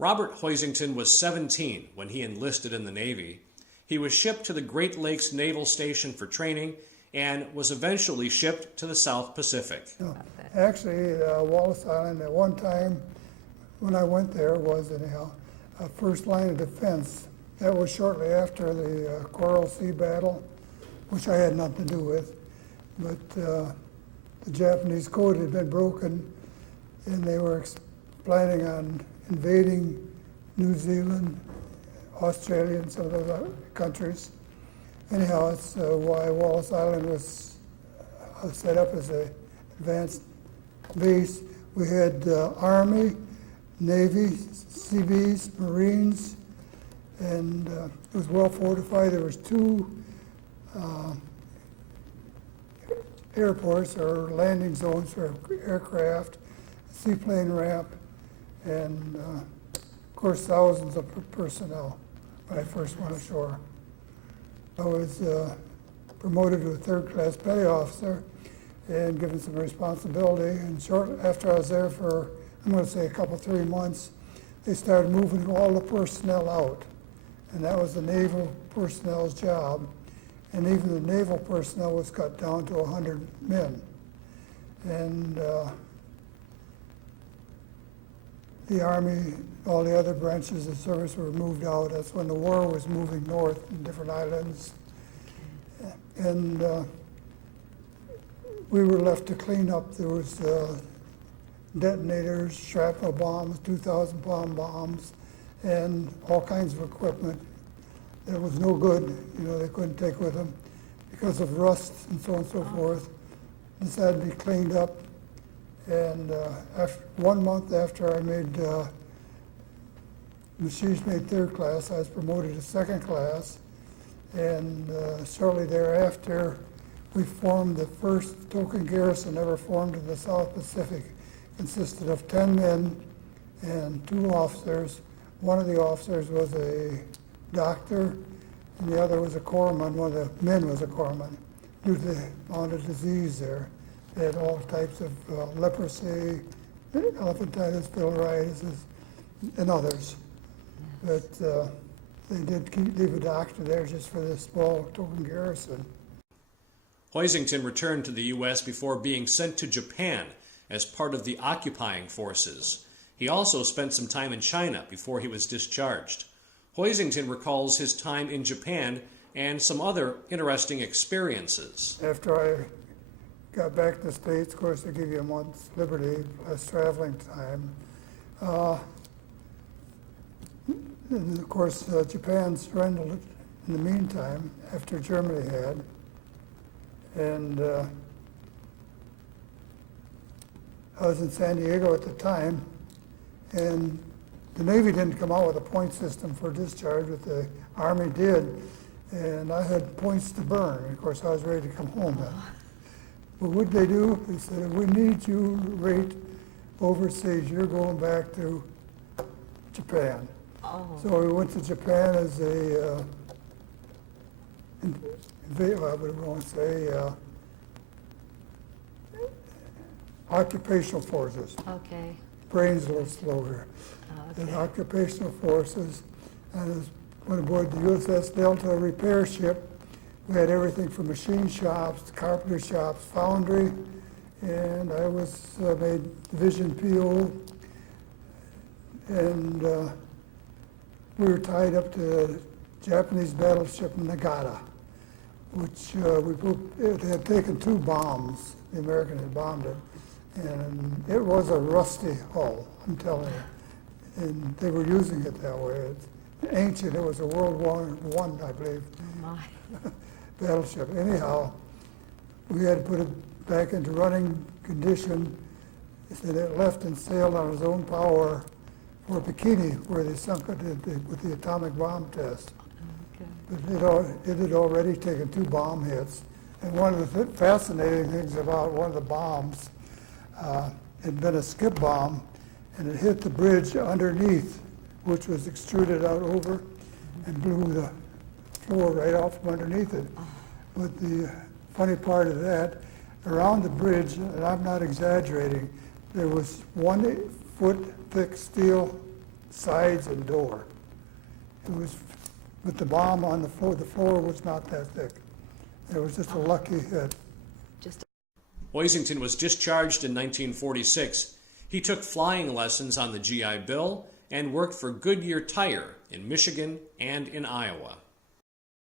Robert Hoisington was 17 when he enlisted in the Navy. He was shipped to the Great Lakes Naval Station for training and was eventually shipped to the South Pacific. Actually, Wallis Island at one time when I went there was anyhow a first line of defense. That was shortly after the Coral Sea battle, which I had nothing to do with. But the Japanese code had been broken, and they were planning on invading New Zealand, Australia, and some of those other countries. Anyhow, that's why Wallis Island was set up as an advanced base. We had Army, Navy, Seabees, Marines, and it was well fortified. There was two airports or landing zones for aircraft, seaplane ramp, and of course thousands of personnel when I first went ashore. I was promoted to a third-class petty officer and given some responsibility, and shortly after I was there for, I'm going to say a couple, 3 months, they started moving all the personnel out, and that was the naval personnel's job. And even the naval personnel was cut down to 100 men. And the Army, all the other branches of service were moved out. That's when the war was moving north in different islands. And we were left to clean up. There was detonators, shrapnel bombs, 2,000-pound bombs, and all kinds of equipment that was no good, they couldn't take with them because of rust and so on and so forth. This had to be cleaned up. And after 1 month after I made machines made third class, I was promoted to second class. And shortly thereafter, we formed the first token garrison ever formed in the South Pacific. Consisted of 10 men and 2 officers. One of the officers was a doctor, and the other was a corpsman. One of the men was a corpsman due to the amount of disease there. They had all types of leprosy, elephantitis, filariasis, and others. But they did leave a doctor there just for this small token garrison. Hoisington returned to the U.S. before being sent to Japan as part of the occupying forces. He also spent some time in China before he was discharged. Hoisington recalls his time in Japan and some other interesting experiences. After I got back to the States, of course, they give you a month's liberty, less traveling time. And of course, Japan surrendered in the meantime after Germany had. And I was in San Diego at the time, and the Navy didn't come out with a point system for discharge, but the Army did, and I had points to burn. Of course, I was ready to come home then. But what they do, they said, we need you right overseas. You're going back to Japan. Oh. So we went to Japan as a, I would want to say, occupational forces. Okay. Brain's a little slow here. Okay. In occupational forces, and went aboard the USS Delta repair ship. We had everything from machine shops, carpenter shops, foundry, and I was made division PO, and we were tied up to a Japanese battleship Nagata, which it had taken 2 bombs. The Americans had bombed it, and it was a rusty hull, I'm telling you. And they were using it that way. It's ancient. It was a World War I, I believe. Oh my. Battleship. Anyhow, we had to put it back into running condition. And it left and sailed on its own power for Bikini, where they sunk it with the atomic bomb test. Okay. But it had already taken 2 bomb hits. And one of the fascinating things about one of the bombs had been a skip bomb, and it hit the bridge underneath, which was extruded out over and blew the floor right off from underneath it. But the funny part of that, around the bridge, and I'm not exaggerating, there was 1 foot thick steel sides and door. It was, with the bomb on the floor was not that thick. It was just a lucky hit. Hoisington was discharged in 1946. He took flying lessons on the GI Bill and worked for Goodyear Tire in Michigan and in Iowa.